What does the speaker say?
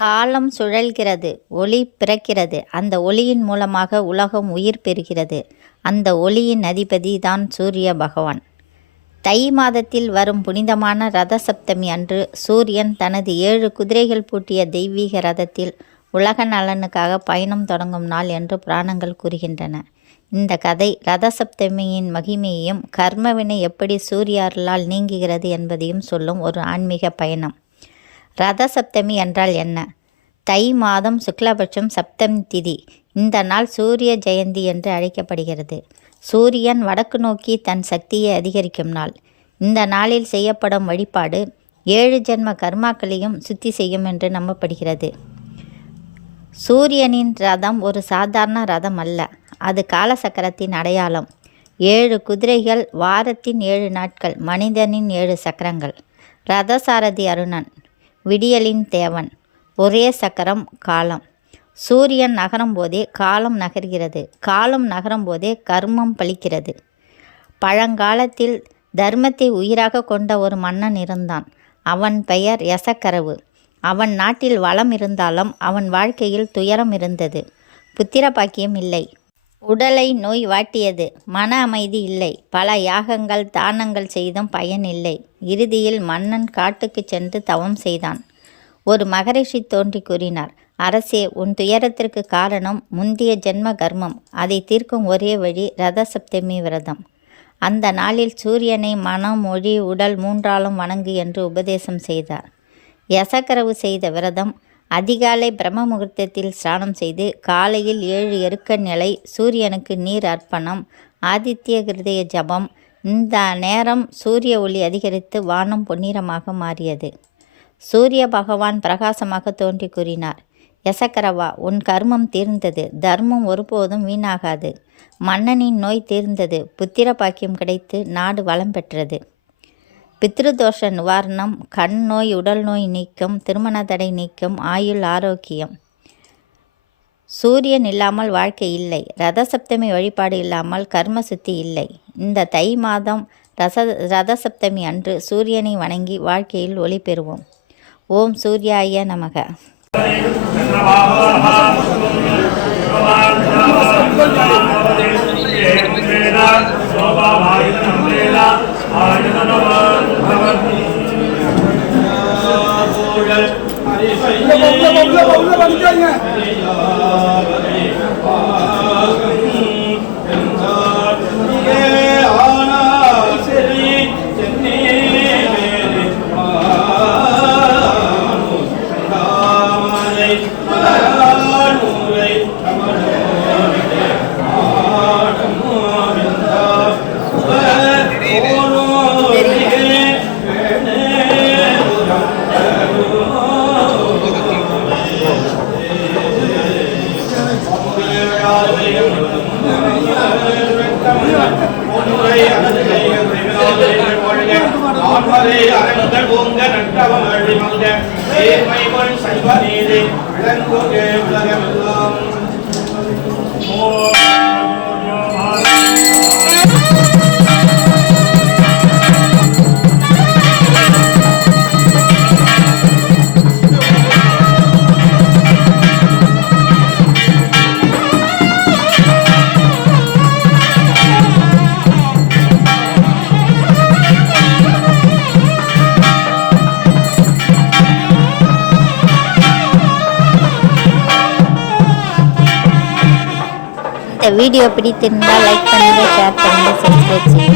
காலம் சுழல்கிறது, ஒளி பிறக்கிறது. அந்த ஒளியின் மூலமாக உலகம் உயிர் பெறுகிறது. அந்த ஒளியின் அதிபதி தான் சூரிய பகவான். தை மாதத்தில் வரும் புனிதமான ரத சப்தமி அன்று சூரியன் தனது 7 குதிரைகள் பூட்டிய தெய்வீக ரதத்தில் உலக நலனுக்காக பயணம் தொடங்கும் நாள் என்று புராணங்கள் கூறுகின்றன. இந்த கதை ரத சப்தமியின் மகிமையையும் கர்மவினை எப்படி சூரிய அருளால் நீங்குகிறது என்பதையும் சொல்லும் ஒரு ஆன்மீக பயணம். ரத சப்தமி என்றால் என்ன? தை மாதம் சுக்லபட்சம் சப்தமி திதி. இந்த நாள் சூரிய ஜெயந்தி என்று அழைக்கப்படுகிறது. சூரியன் வடக்கு நோக்கி தன் சக்தியை அதிகரிக்கும் நாள். இந்த நாளில் செய்யப்படும் வழிபாடு 7 ஜென்ம கர்மாக்களையும் சுத்தி செய்யும் என்று நம்பப்படுகிறது. சூரியனின் ரதம் ஒரு சாதாரண ரதம் அல்ல, அது காலசக்கரத்தின் அடையாளம். 7 குதிரைகள், வாரத்தின் 7 நாட்கள், மனிதனின் 7 சக்கரங்கள். ரதசாரதி அருணன், விடியலின் தேவன். ஒரே சக்கரம் காலம். சூரியன் நகரும் போதே காலம் நகர்கிறது. காலம் நகரும் போதே கர்மம் பலிக்கிறது. பழங்காலத்தில் தர்மத்தை உயிராக கொண்ட ஒரு மன்னன் இருந்தான். அவன் பெயர் யசக்கரவு. அவன் நாட்டில் வளம் இருந்தாலும் அவன் வாழ்க்கையில் துயரம் இருந்தது. புத்திர பாக்கியம் இல்லை. உடலை நோய் வாட்டியது. மன அமைதி இல்லை. பல யாகங்கள் தானங்கள் செய்தும் பயன் இல்லை. இறுதியில் மன்னன் காட்டுக்கு சென்று தவம் செய்தான். ஒரு மகரிஷி தோன்றி கூறினார், அரசே, உன் துயரத்திற்கு காரணம் முந்திய ஜென்ம கர்மம். அதை தீர்க்கும் ஒரே வழி ரத சப்தமி விரதம். அந்த நாளில் சூரியனை மனம், மொழி, உடல் 3ஆலும் வணங்கு என்று உபதேசம் செய்தார். யசக்கரவு செய்த விரதம் அதிகாலை பிரம்ம முகூர்த்தத்தில் ஸ்நானம் செய்து காலையில் 7 எருக்க நிலை, சூரியனுக்கு நீர் அர்ப்பணம், ஆதித்ய கிருதய ஜபம். இந்த நேரம் சூரிய ஒளி அதிகரித்து வானம் பொன்னிறமாக மாறியது. சூரிய பகவான் பிரகாசமாக தோன்றி கூறினார், யசக்கரவா, உன் கர்மம் தீர்ந்தது. தர்மம் ஒருபோதும் வீணாகாது. மன்னனின் நோய் தீர்ந்தது. புத்திர பாக்கியம் கிடைத்து நாடு வளம் பெற்றது. பித்ருதோஷ நிவாரணம், கண் நோய், உடல் நோய் நீக்கம், திருமண தடை நீக்கம், ஆயுள் ஆரோக்கியம். சூரியன் இல்லாமல் வாழ்க்கை இல்லை. ரத சப்தமி வழிபாடு இல்லாமல் கர்ம சுத்தி இல்லை. இந்த தை மாதம் ரத சப்தமி அன்று சூரியனை வணங்கி வாழ்க்கையில் ஒளி பெறுவோம். ஓம் சூர்யாய நமக. வீடியோ பிடித்திருந்தால் லைக் பண்ணுங்கள், ஷேர் பண்ணுங்கள், சப்ஸ்கிரைப் செய்யுங்கள்.